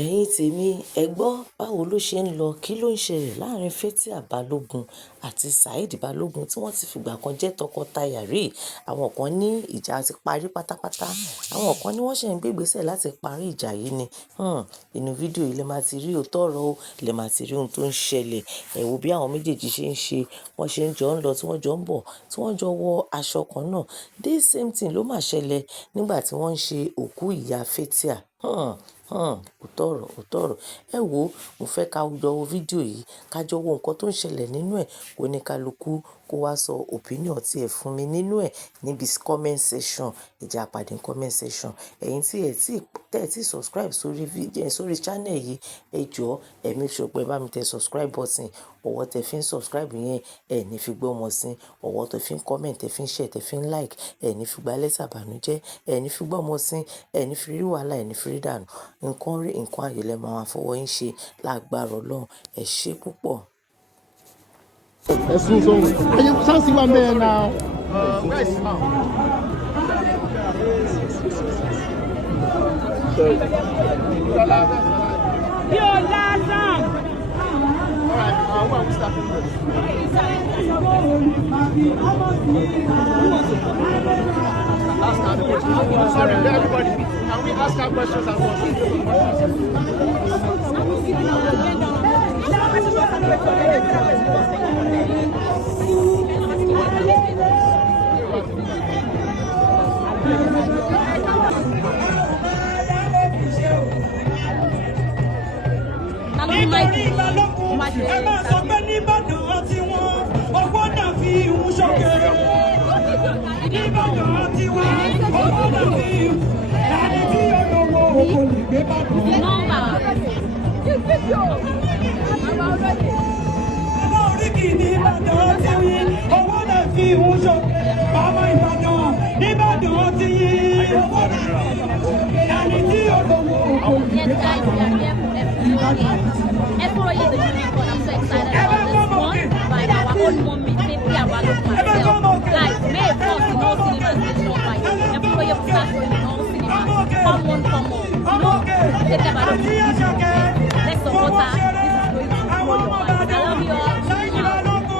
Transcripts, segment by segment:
Ẹ̀yin tèmi ẹ gbọ́ báwo ló ṣe ń lọ, kí ló ń ṣẹlẹ̀ láàrin Faithia Balogun àti Saheed Balogun tí wọ́n ti fìgbà kan jẹ́ tọkọtaya rí. Àwọn kan ní ìjà ti parí pátápátá, àwọn kan ní wọ́n ṣe ń gbégbésẹ̀ láti parí ìjà yìí ni. Inú fídíò yìí lè máa ti rí òótọ́ ọ̀rọ̀ o, lè máa ti rí ohun tó ń ṣẹlẹ̀. Ẹ wo bí àwọn méjèèjì ṣe ń ṣe, wọ́n ṣe ń jọ ń lọ, tí wọ́n jọ ń bọ̀, tí wọ́n jọ wọ aṣọ kan náà. This same thing ló máa ṣẹlẹ̀ nígbà tí wọ́n ń ṣe òkú ìyá Faithia. Òótọ́ ọ̀rọ̀. Ẹ wo, mo fẹ́ ká jọ wo fídíò yìí, ká jọ wo nǹkan tó ń ṣẹlẹ̀ nínú ẹ̀, kó ní kálukú kó wá sọ opinion tí ẹ fún mi nínú ẹ̀ níbi comment section. Ìjà pàdé comment section. Ẹ̀yin tí ẹ ti subscribe sórí video, sórí channel yìí, ẹ jọ̀ọ́ ẹ make sure pé ẹ bá mi tẹ subscribe button. Ọwọ́ tẹ fi ń subscribe yẹn, ẹ ní fi gbọ́ ọmọ sí. Ọwọ́ tẹ fi ń comment, tẹ fi ń share, tẹ fi ń like, ẹ ní fi gba lẹ́tà ìbànújẹ́, ẹ ní fi gbọ́ ọmọ sí, ẹ ní fi rí wàhálà, ẹ ní fi rí dànù. Nǹkan rí, nǹkan ayọ̀ lẹ máa fọwọ́ yín ṣe lágbára Ọlọ́run. Ẹ ṣé púpọ̀. Ẹ̀sùn sọ̀rọ̀. Ayé sáǹsì wà bẹ́ẹ̀ náà. Where is his mouth? You're Lazam. All right, where are we starting with? Ask her the question. Sorry, everybody. Can we ask her questions as Nítorí Balogun, ẹ máa sọ pé nìbàdàn tí wọ́n owó náà fi ìhun ṣòkè. Nìbàdàn tí wọ́n owó náà fi ìhun. Ẹni tí olówó kò lè gbé bàdàn. Ọmọ oríkì nìbàdàn tí wọ́n owó náà fi ìhun ṣòkè. Ọmọ Ìbàdàn nìbàdàn tí owó náà fi ìhun ṣòkè. Ẹni tí olówó kò lè gbé bàdàn. Every year the unicorn, I'm so excited about this one by our own mommy, Faithia Balogun herself. Guys, May 1st in all cinemas nationwide. Every year we start going in all cinemas. Come on. You know, Faithia Balogun. Let's support her. This is going to blow your mind. I love you all.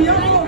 Iyawo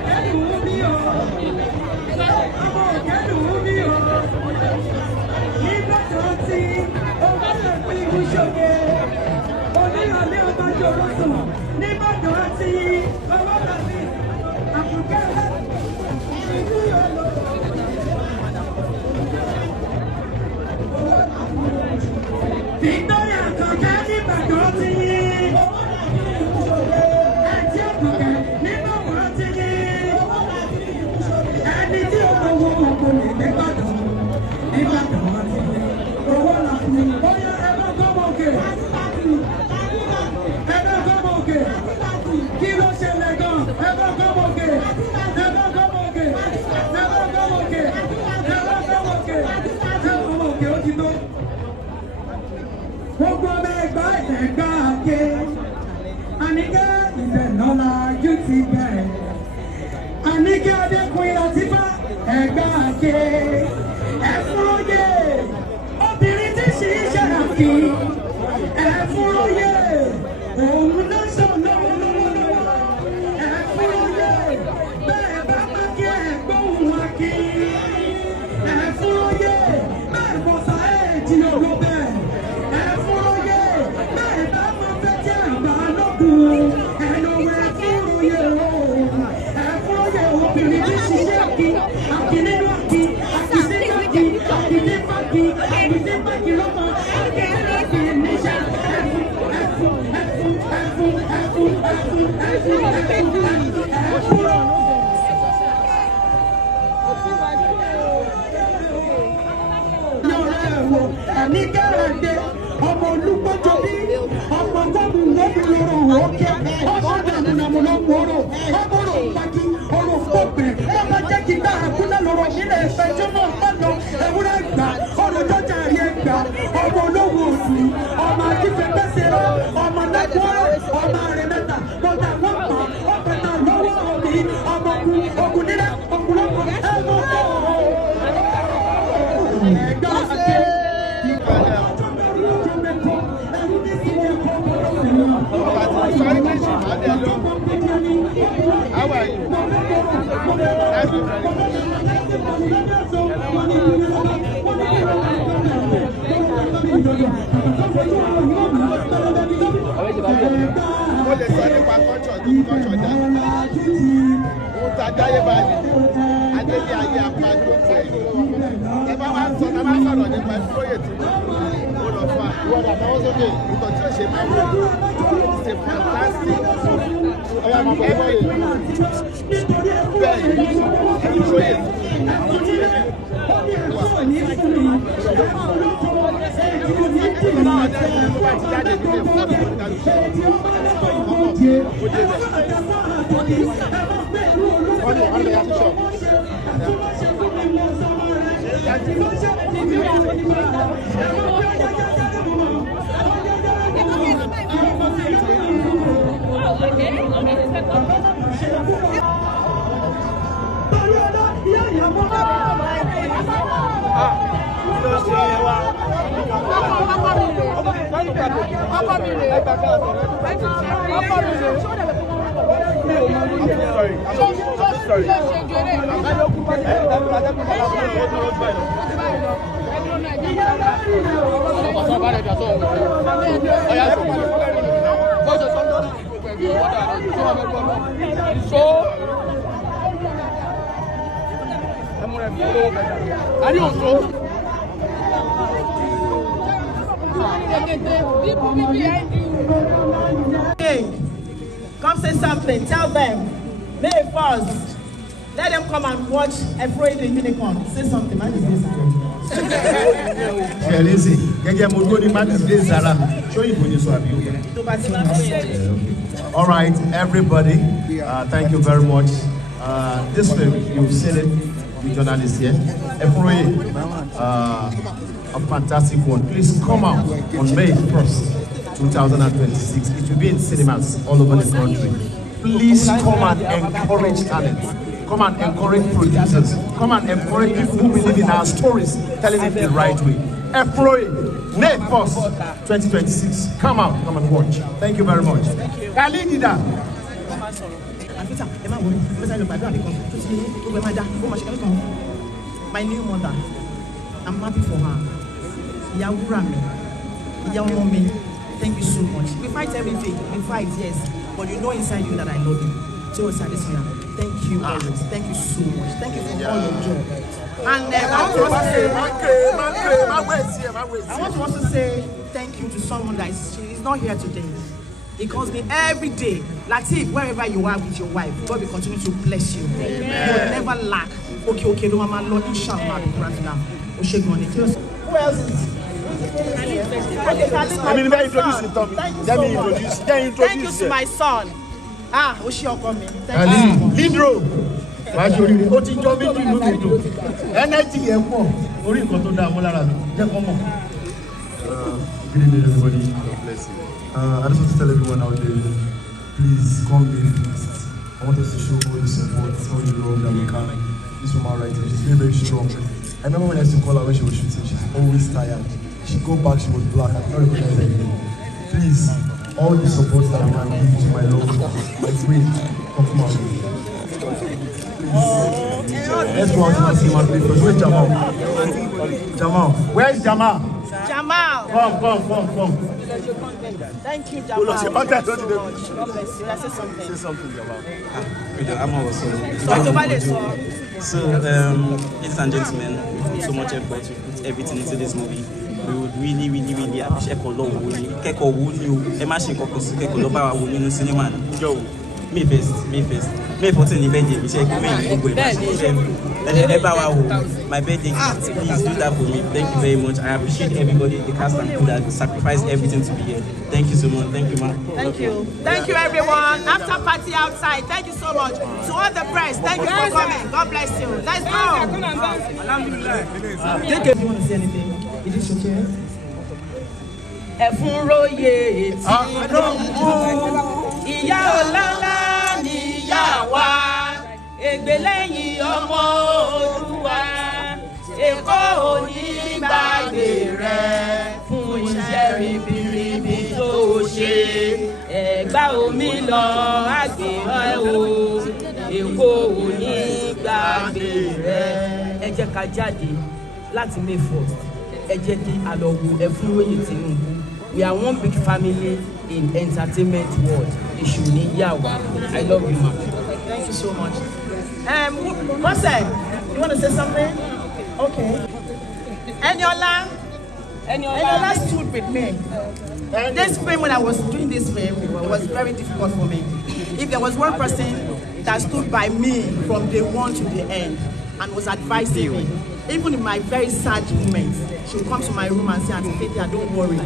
Ọmọ olùgbọ́jọ́ bí ọmọ gómìnà lóbi lọ́rọ̀ òkè ọmọ ìfẹjọmọ ọnà ewúrẹ́ gbà olùjọjà rí ẹgbà ọmọ olówó òsì ọmọ akífẹ bẹsẹrọ ọmọ nẹkọọ ọmọ àrẹmẹta lọjà wọn pa ọpẹta lọ́wọ́ òbí ọmọ ogun nílẹ̀ ọ̀pọ̀lọpọ̀ ẹmọ ẹgbà àti How are you? Nice to meet What they say about culture that wọ́n ta dáyé báyìí adéyé ayé apájú tẹ̀ ẹ bá wá sọ̀rọ̀ nípa ìfúróyè tí ó lọ fún àwọn àtàwọn sókè nǹkan tí ó ṣe máa wọ it's a fantastic ọ̀yà máa bọ̀ wọ́yè bẹ́ẹ̀ ìfúróyè Sorry. Hey, come say something. Tell them. May 1st. Let them come and watch Afraid the Unicorn. Say something. Man, is this? All right, everybody. Thank you very much. This film, you've seen it. The journalist here. Afraid, a fantastic one. Please come out on May 1st, 2026. It will be in cinemas all over the country. Please come and encourage talent. Come and encourage producers. Come and encourage people who believe in our stories, telling it the right way. Afraid, May 1st, 2026. Come out, come and watch. Thank you very much. Kalidida. My new mother, I'm happy for her. Iyawo, thank you so much. We fight every day. We fight, yes. But you know inside you that I love you. So thank you always. Thank you so much. Thank you for all your job. And I want to also say thank you to someone that is not here today. He calls me every day. Latif, wherever you are with your wife, God will continue to bless you. Amen. You will never lack. Okay, no, Mama, Lord, inshallah. Who else is? Thank you to my son. Oshiyokomi. Thank you. Lidro. Energy Good evening, everybody. God bless you. I just want to tell everyone out there, please come May 1st. I want us to show all the support, all the love that we can. This woman right here, she's very, very strong. I remember when I used to call her when she was shooting, she's always tired. She go back, she was black. I don't recognize her again. Please, all the support that I can give to my love, my friend, come from our way. Let's go out to the cinema play first. Where's Jamal? Jamal. Where's Jamal? Jamal. Come. Thank you, Jamal. God bless you. Let's say something. Say something, Jamal. I'm also. So, ladies and gentlemen, we put so much effort, we put everything into this movie. We would really appreciate a lot of money. Keko wuni o, e ma se koko si keko lo ba wa woni no cinema. Yo, May 1st. May 14 the birthday, we say my birthday gift, please do that for me. Thank you very much. I appreciate everybody, the cast and crew that sacrificed everything to be here. Thank you so much. Thank you, ma. Thank you. Thank you, everyone. After party outside, thank you so much. To all the press, thank you for coming. God bless you. Let's go. Take it. You want to say anything? Is this okay? Ẹ̀fúnróyè tí ìyá ọ̀làlá ni ìyá wa, ègbè lẹ́yìn ọmọ Olúwa, Èkó òní gbàgbé rẹ̀ fún iṣẹ́ ribiribi tó ṣe. Ẹ̀gbá omi lọ àgbè ẹ̀ o, Èkó òní gbàgbé rẹ̀. Ẹ jẹ́ ká jáde láti May 4th. Ẹ jẹ́ kí a lọ wo Ẹ̀fúnróyè Tinubu. We are one big family in entertainment world. Ishuni Yawa. I love you, ma. Thank you so much. What's that? You want to say something? Okay. Eniola stood with me. This film, when I was doing this film, was very difficult for me. If there was one person that stood by me from day one to the end and was advising me, even in my very sad moments, she would come to my room and say, Auntie Faithia, don't worry.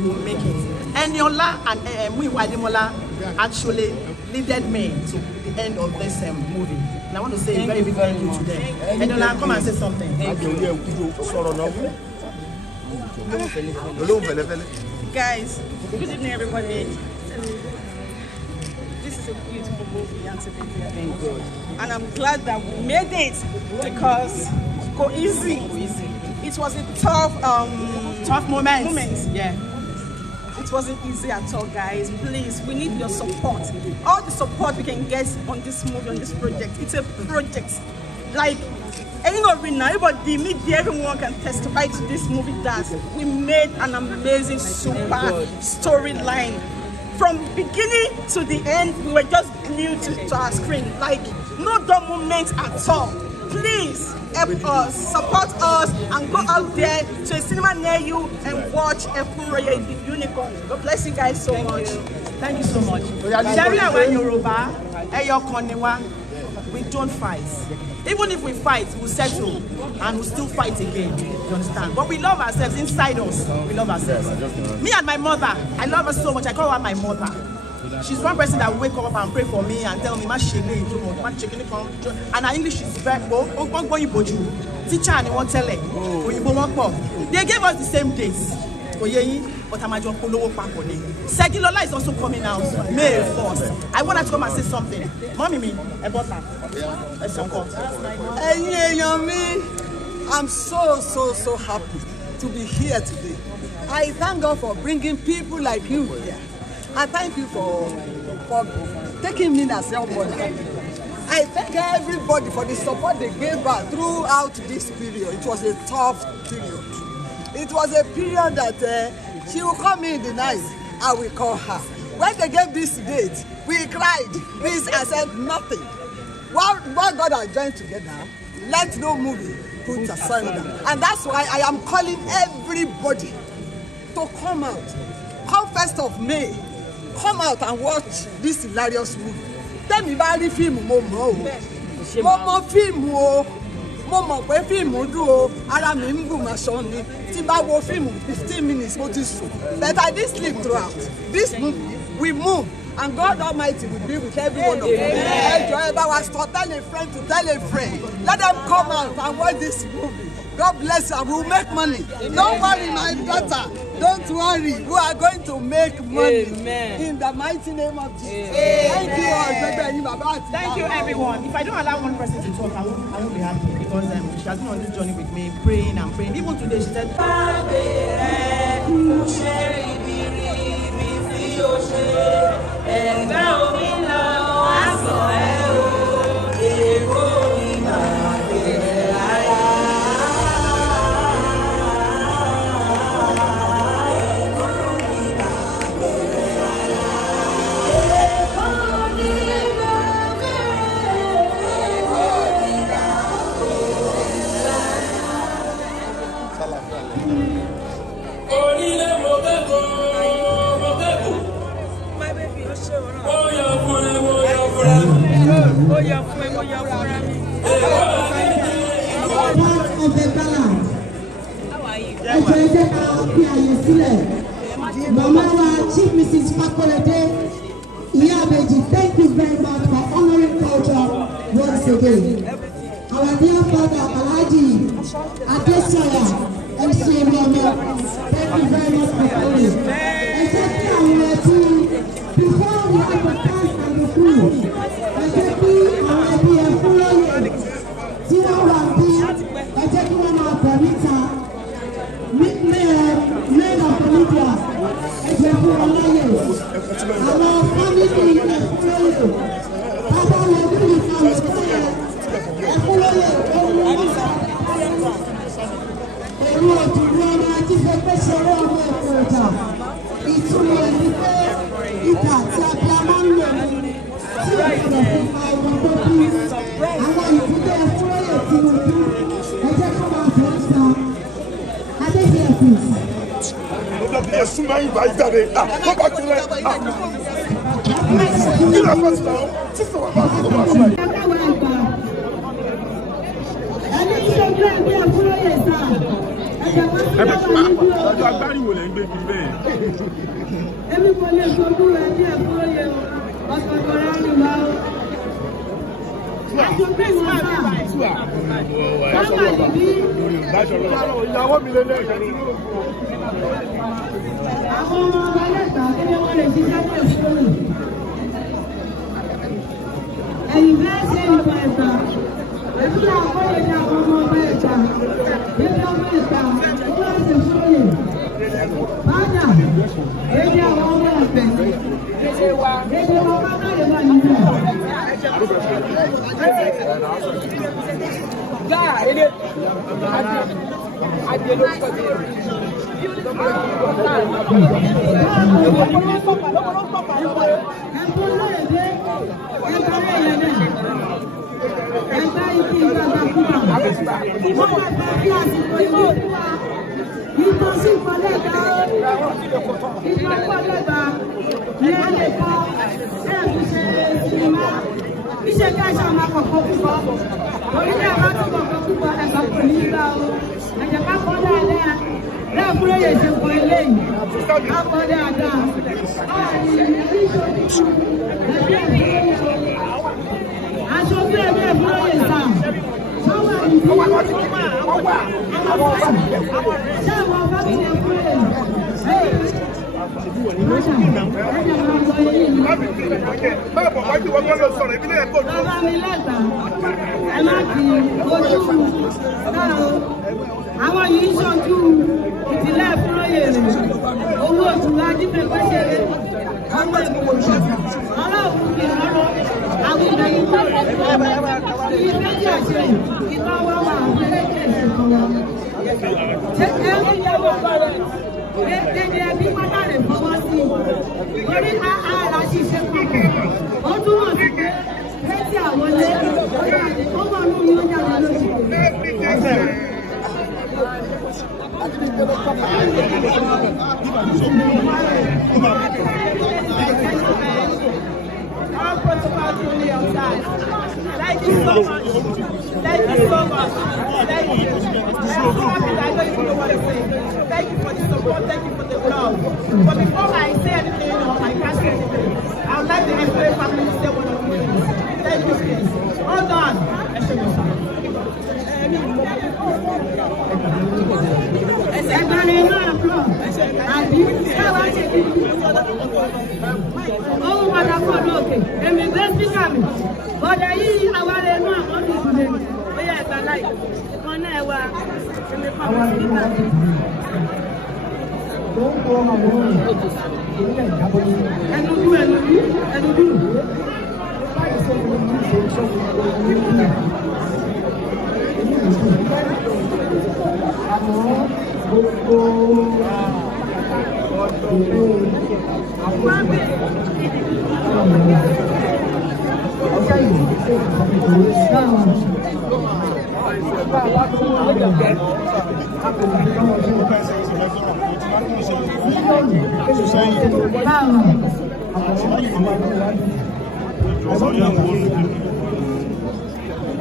Will make it. Eniola and Muiwademola actually leaded me to the end of this movie. And I want to say a very big thank you to them. Eniola, come and say something. Thank you. Guys, good evening, everybody. This is a beautiful movie, Auntie Faithia. Thank God. And I'm glad that we made it because go easy. It was a tough moment. Yeah. It wasn't easy at all, guys. Please, we need your support. All the support we can get on this movie, on this project. It's a project. Like, everybody, media, everyone can testify to this movie that we made an amazing, super storyline. From beginning to the end, we were just glued to our screen. Like, no dull moments at all. Please help us, support us, and go out there to a cinema near you and watch Ẹ̀fúnróyè the Unicorn. God bless you guys so much. Thank you so much. We don't fight. Even if we fight, we'll settle and we'll still fight again. You understand? But we love ourselves inside us. We love ourselves. Me and my mother, I love her so much. I call her my mother. She's one person that will wake up and pray for me and tell me, and her English is very well. Teacher and won't tell her. They gave us the same dates. But Segilola is also coming out May 1st. I want her to come and say something. Mommy, I bought her. I'm so happy to be here today. I thank God for bringing people like you here. I thank you for taking me as your mother. I thank everybody for the support they gave her throughout this period. It was a tough period. It was a period that she will come in the night, I will call her. When they gave this date, we cried. I said nothing. What God has joined together, let no movie put asunder. And that's why I am calling everybody to come out. Come 1st of May. Come out and watch this hilarious movie. Tell me about the film, Momo. Momo film, Momo, where film do? Aramim Bumashoni. Timbawo film, 15 minutes, what is so. But I did sleep throughout. This movie, we move. And God Almighty will be with every one of you. Enjoy our store. Tell a friend to tell a friend. Let them come out and watch this movie. God bless you. We will make money. Don't worry, my daughter. Don't worry. We are going to make money. Amen. In the mighty name of Jesus. Thank you all. Thank you, everyone. If I don't allow one person to talk, I won't be happy because she has been on this journey with me, praying and praying. Even today, she said, of the ballad. Mama Chief Mrs. Fakolade, Iyawo, thank you very much for honoring culture once again. Our dear father, Alhaji Adesoya, MC Mama, thank you very much for coming. Before we have the cast and the crew,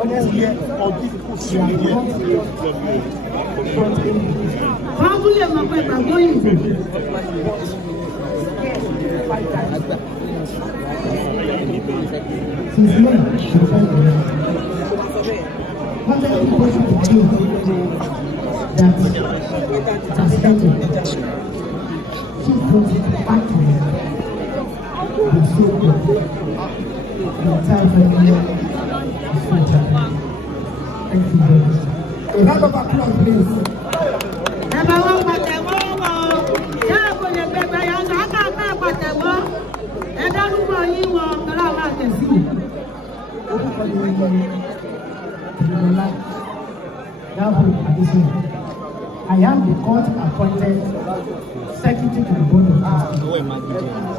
honestly or difficult to I am the court-appointed secretary to the board of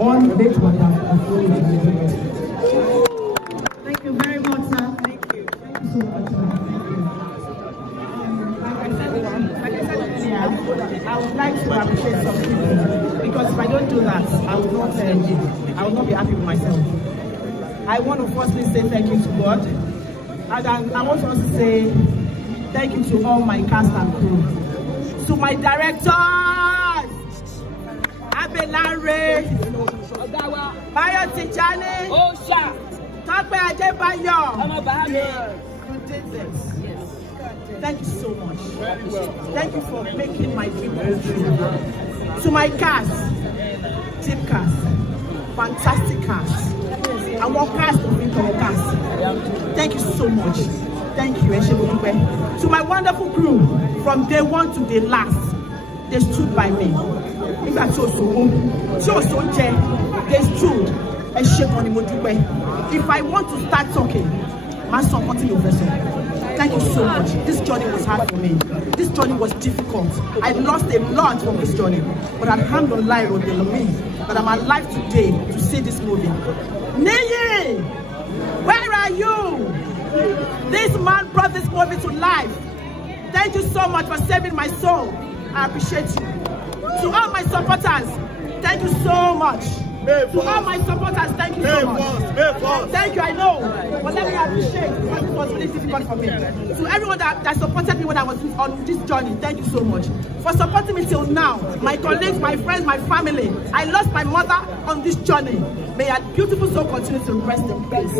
all late Thank you very much, sir. Thank you. Thank you so much, sir. Like I said earlier, I would like to appreciate some people because if I don't do that, I will not be happy with myself. I want to firstly say thank you to God, and I want to also say thank you to all my cast and crew. To my directors, Abelare, Bayo Tijani, Tope Adebayo, you did this. Thank you so much. Thank you for making my dream come true. To my cast, team cast, fantastic cast, and one cast of our cast. Thank you so much. Thank you, Eshemodupe. To my wonderful crew, from day one to the last, they stood by me. They stood. Eshemodupe. If I want to start talking, my supporting your vessel. Thank you so much. This journey was hard for me. This journey was difficult. I lost a lot from this journey, but alhamdulillah, that I'm alive today to see this movie. Neye, where are you? This man brought this movie to life. Thank you so much for saving my soul. I appreciate you. To all my supporters, thank you so much. To all my supporters, thank you so much. Thank you, I know. But let me appreciate because it was really difficult for me. To everyone that supported me when I was on this journey, thank you so much. For supporting me till now, my colleagues, my friends, my family. I lost my mother on this journey. May her beautiful soul continue to rest in peace.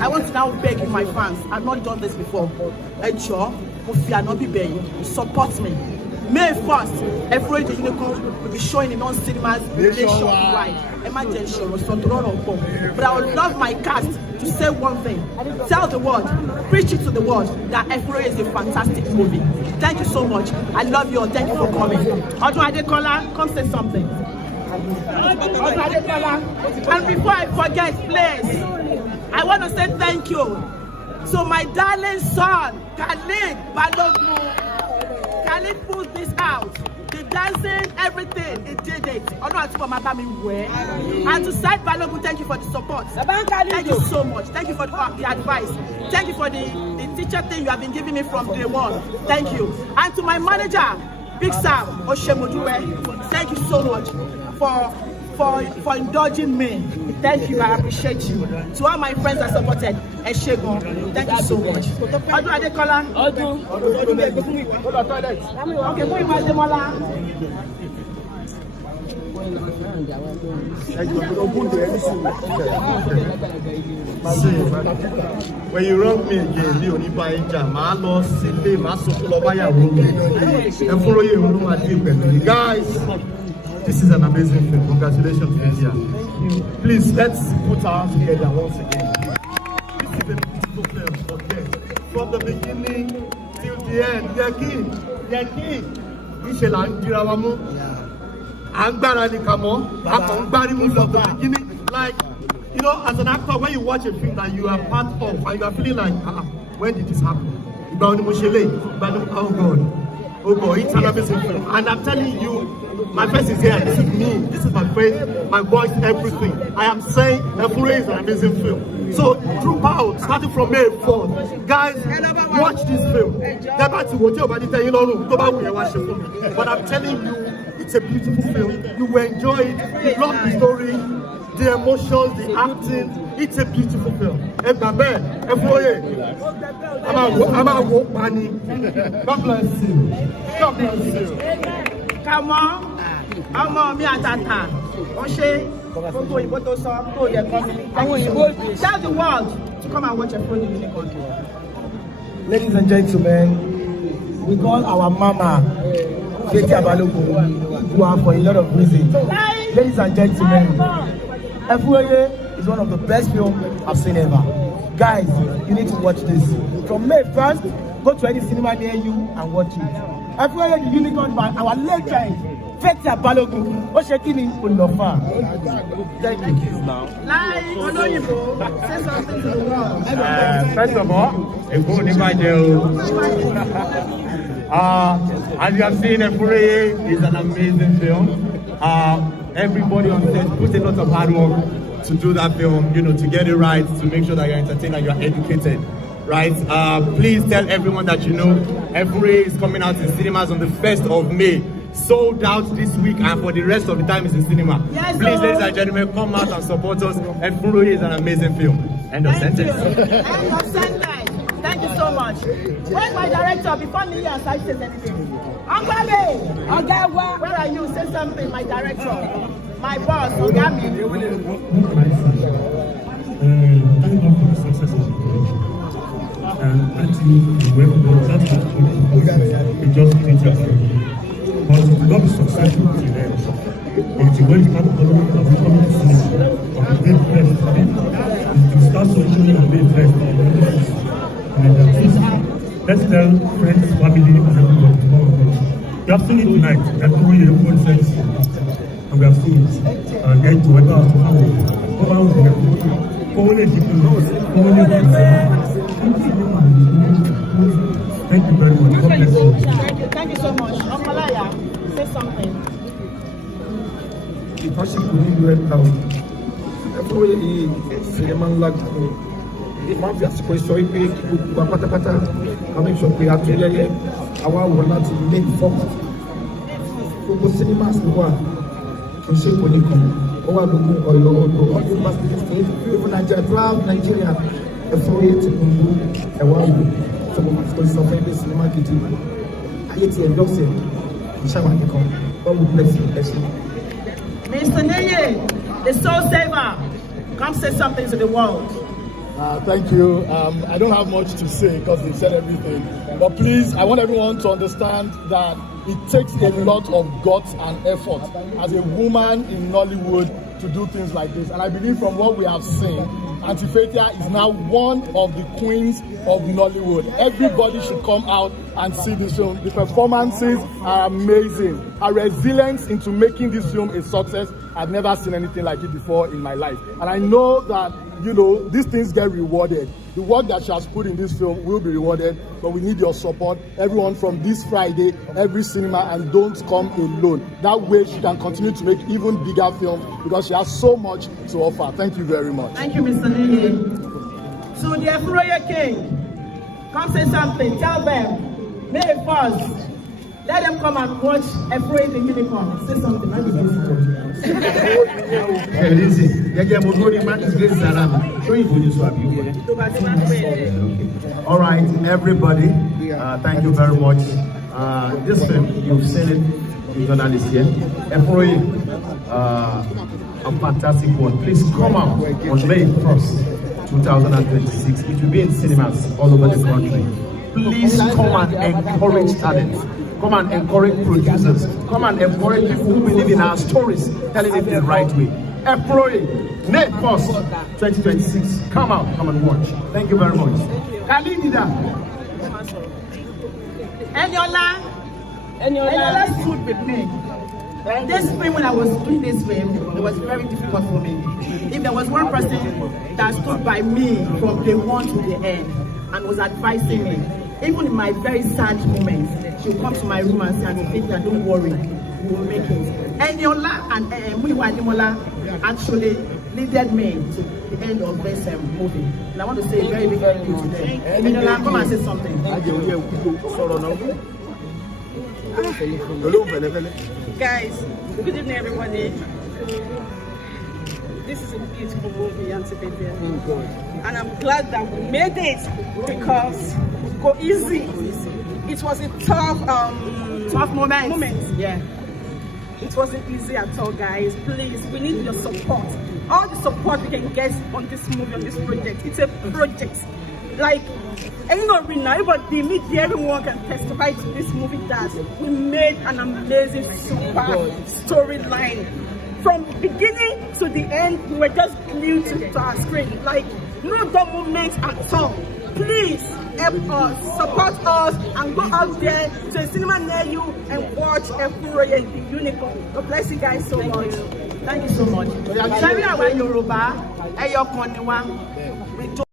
I want to now beg my fans. I've not done this before. Support me. May 1st, every unicorn will be showing in all cinemas nationwide. But I would love my cast to say one thing. Tell the world, preach it to the world that Efroye is a fantastic movie. Thank you so much. I love you all. Thank you for coming. Odu Adekola, come say something. Odu Adekola. And before I forget, please, I want to say thank you to my darling son, Khalid Balogun. Khalid pulled this out. The dancing, everything, he did it. And to Saheed Balogun, thank you for the support. Thank you so much. Thank you for the advice. Thank you for the teacher thing you have been giving me from day one. Thank you. And to my manager, Big Sam Oshemodupe, thank you so much for indulging me. Thank you, I appreciate you. To all my friends that supported Eshegon, thank you so much. Odu Adekola. Okay, go invite them all. When you wrong me again, you only buy jam. Guys, this is an amazing film. Congratulations, Faithia. Please, let's put our hands together once again. This is a beautiful film, okay? From the beginning till the end. Yaki. From the beginning. Like, you know, as an actor, when you watch a film that you are part of, and you are feeling like, when did this happen? Oh God, it's an amazing film. And I'm telling you, my face is here. This is me. This is my face, my voice, everything. I am saying Efroye is an amazing film. So, throughout, starting from May 4th, guys, watch this film. But I'm telling you, it's a beautiful film. You will enjoy it. You love the story. the emotions, the acting. It's a beautiful film. God bless you. God bless you. Come on. I'm on me at that time. Tell the world to come and watch a film in Unicorn. Ladies and gentlemen, we call our mama Faithia Balogun to her for a lot of reasons. Ladies and gentlemen, Faithia is one of the best films I've seen ever. Guys, you need to watch this. From May 1st, go to any cinema near you and watch it. Faithia the Unicorn by our late child, Faithia Balogun. What's your kidney? Thank you. Say something to the world. First of all, as you have seen, Faithia is an amazing film. Everybody on set put a lot of hard work to do that film, you know, to get it right, to make sure that you're entertained and you're educated, right? Please tell everyone that you know Faithia is coming out in cinemas on the 1st of May. Sold out this week, and for the rest of the time it's in cinema. Yes, please, ladies and gentlemen, come out and support us. Faithia is an amazing film. End of sentence. End of sentence. Thank you so much. Where's my director? Before me and Saheed says anything. Angbabe! Where are you? Say something, my director. My boss, Ogami. Thank God for the success of the production. And actually, we just did that film. But it will not be successful till then. If you wait for the government of the coming cinema on the May 1st, it will start showing on May 1st. And please, let's tell friends, family, and everybody to come and watch. We have seen it tonight. Faithia, everyone says, and we have seen it. And then to whether to how thank you very much. God bless you. Thank you so much. Omalaya, say something. The person who need to help out. Faithia is cinema like me. If one of your questions, if you make sure we have to hear our will not make focus. For cinemas, the one. For say for Nikon, or the or you must be even Nigeria. Faithia to do a while. So we must go to the cinema to do. I get endorse it. God will bless you. Mr. Neye, the soul saver, come say something to the world. Thank you. I don't have much to say because they've said everything. But please, I want everyone to understand that it takes a lot of guts and effort as a woman in Nollywood to do things like this. And I believe from what we have seen, Auntie Faithia is now one of the queens of Nollywood. Everybody should come out and see this film. The performances are amazing. Her resilience into making this film a success, I've never seen anything like it before in my life. And I know that, you know, these things get rewarded. The work that she has put in this film will be rewarded, but we need your support. Everyone from this Friday, every cinema, and don't come alone. That way she can continue to make even bigger films because she has so much to offer. Thank you very much. Thank you, Mr. Neye. So the Faithia King, come say something. Tell them, May 1st. Let them come and watch Faithia the Unicorn. Say something. Let me do All right, everybody, thank you very much. This film, you've seen it, the journalist here. Faithia, a fantastic one. Please come out on May 1st, 2026. It will be in cinemas all over the country. Please come and encourage talent. Come and encourage producers. Come and encourage people who believe in our stories, telling it the right way. Faithia, May 1st, 2026. Come out, come and watch. Thank you very much. Kalidida. Eniola stood with me. This film, when I was doing this film, it was very difficult for me. If there was one person that stood by me from day one to the end and was advising me, even in my very sad moments, she would come to my room and say, Faithia, don't worry, we will make it. Eniola and Muyiwa Adimola actually leaded me to the end of this movie. And I want to say a very big thank you to them. Eniola, come and say something. Guys, good evening, everybody. this is a beautiful movie, Auntie Faithia. And I'm glad that we made it because go easy. It was a tough moment. Yeah. It wasn't easy at all, guys. Please, we need your support. All the support we can get on this movie, on this project. It's a project. Like, everybody, media, everyone can testify to this movie that we made an amazing, super storyline. From beginning to the end, we were just glued to our screen. Like, no dull moments at all. Please help us, support us, and go out there to a cinema near you and watch Efuroye the Unicorn. God bless you guys so much. Thank you so much. Yoruba,